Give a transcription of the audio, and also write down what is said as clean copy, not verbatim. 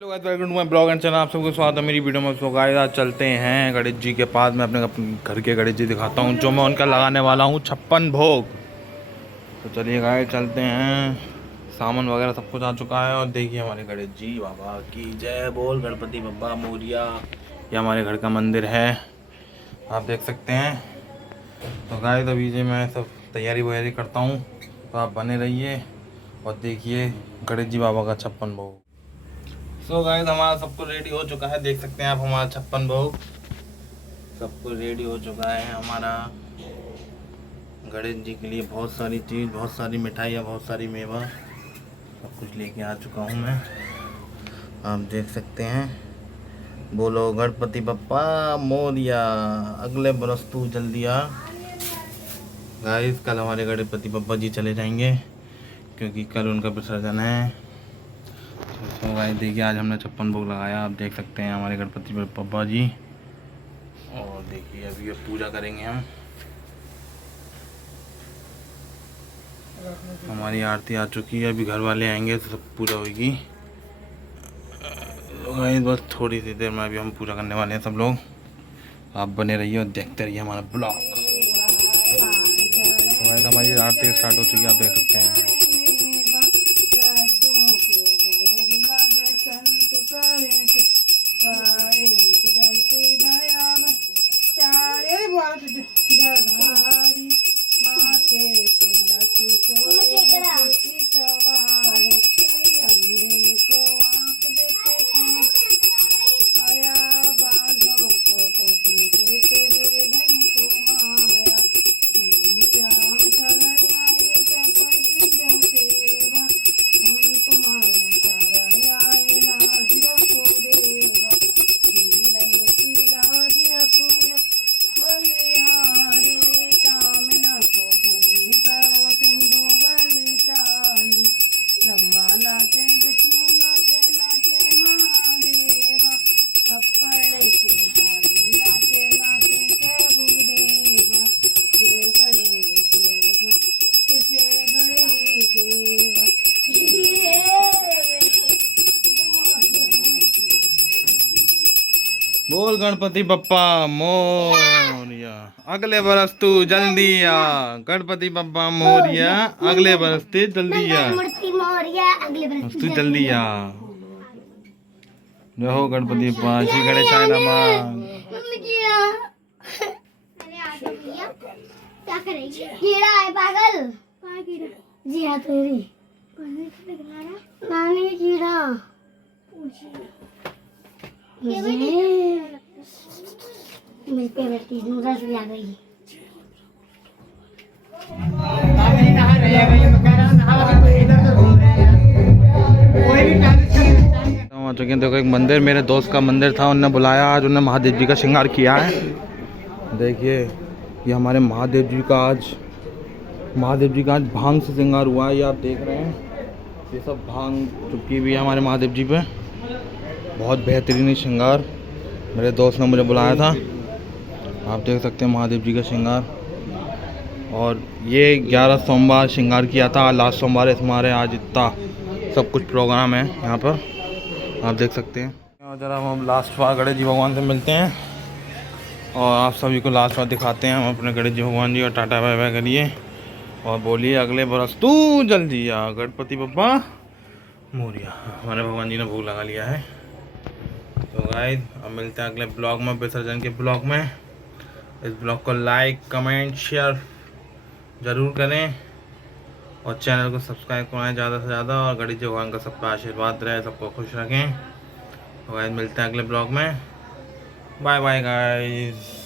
Hello guys, welcome to my blog and channel. आप सबको स्वागत है मेरी वीडियो में। सो गाइस, आज चलते हैं गणेश जी के पास। मैं अपने घर के गणेश जी दिखाता हूँ जो मैं उनका लगाने वाला हूँ 56 भोग। तो चलिए गाइस, चलते हैं। सामान वगैरह सब कुछ आ चुका है और देखिए हमारे गणेश जी बाबा की जय बोल, गणपति बप्पा मोरिया। ये हमारे घर का मंदिर है, आप देख सकते हैं। तो गाइस, अभी जो मैं सब तैयारी वैयारी करता हूँ, तो आप बने रहिए और देखिए गणेश जी बाबा का 56 भोग। सो गाइस, हमारा सब कुछ रेडी हो चुका है, देख सकते हैं आप हमारा 56 भोग सब कुछ रेडी हो चुका है। हमारा गणेश जी के लिए बहुत सारी चीज़, बहुत सारी मिठाइयाँ, बहुत सारी मेवा सब कुछ लेके आ चुका हूँ मैं, आप देख सकते हैं। बोलो गणपति बप्पा मोरिया, अगले बरस तू जल्दी आ। गाइस, कल हमारे गणपति बप्पा जी चले जाएंगे क्योंकि कल उनका विसर्जन है। तो गाइस देखिए, आज हमने 56 भोग लगाया, आप देख सकते हैं हमारे गणपति बप्पा जी। और देखिए अभी अब पूजा करेंगे हम। हमारी आरती आ चुकी है, अभी घर वाले आएंगे तो सब पूजा होगी। गाइस बस थोड़ी सी देर में अभी हम पूजा करने वाले हैं सब लोग। आप बने रहिए और देखते रहिए हमारा ब्लॉग। तो गाइस हमारी आरती स्टार्ट हो चुकी है, आप देख सकते हैं। बोल गणपति बप्पा मोरिया, अगले बरस तू जल्दी आ। गणपति बप्पा मोरिया, अगले बरस तू जल्दी आ। तू जल्दी आ। जय हो गणपति बप्पा, श्री गणेशाय नमः। क्या करेगी? कीड़ा है पागल। जी हाँ, तेरी नानी कीड़ा। मेरी फेवरेट चीज नूडल्स भी आ गई। आ चुके हैं। देखो एक मंदिर, मेरे दोस्त का मंदिर था, उन्होंने बुलाया, आज उन्होंने महादेव जी का श्रृंगार किया है। देखिए ये हमारे महादेव जी का आज भांग से श्रृंगार हुआ है, ये आप देख रहे हैं। ये सब भांग चुपकी भी है हमारे महादेव जी पे। बहुत बेहतरीन श्रृंगार, मेरे दोस्त ने मुझे बुलाया था, आप देख सकते हैं महादेव जी का श्रृंगार। और ये 11 सोमवार श्रृंगार किया था, लास्ट सोमवार है हमारे। आज इतना सब कुछ प्रोग्राम है यहाँ पर, आप देख सकते हैं। और जरा हम लास्ट बार गणेश जी भगवान से मिलते हैं और आप सभी को लास्ट बार दिखाते हैं हम अपने गणेश जी भगवान जी। और टाटा बाय बाय करिए और बोलिए अगले बरस तू जल्दी आ, गणपति बप्पा मोरिया। हमारे भगवान जी ने भोग लगा लिया है। तो गाइस अब मिलते हैं अगले ब्लॉग में, विसर्जन के ब्लॉग में। इस ब्लॉग को लाइक कमेंट शेयर ज़रूर करें और चैनल को सब्सक्राइब कराएं ज़्यादा से ज़्यादा। और गणेश जी भगवान का सबका आशीर्वाद रहे, सबको खुश रखें। तो गाइस मिलते हैं अगले ब्लॉग में। Bye bye guys.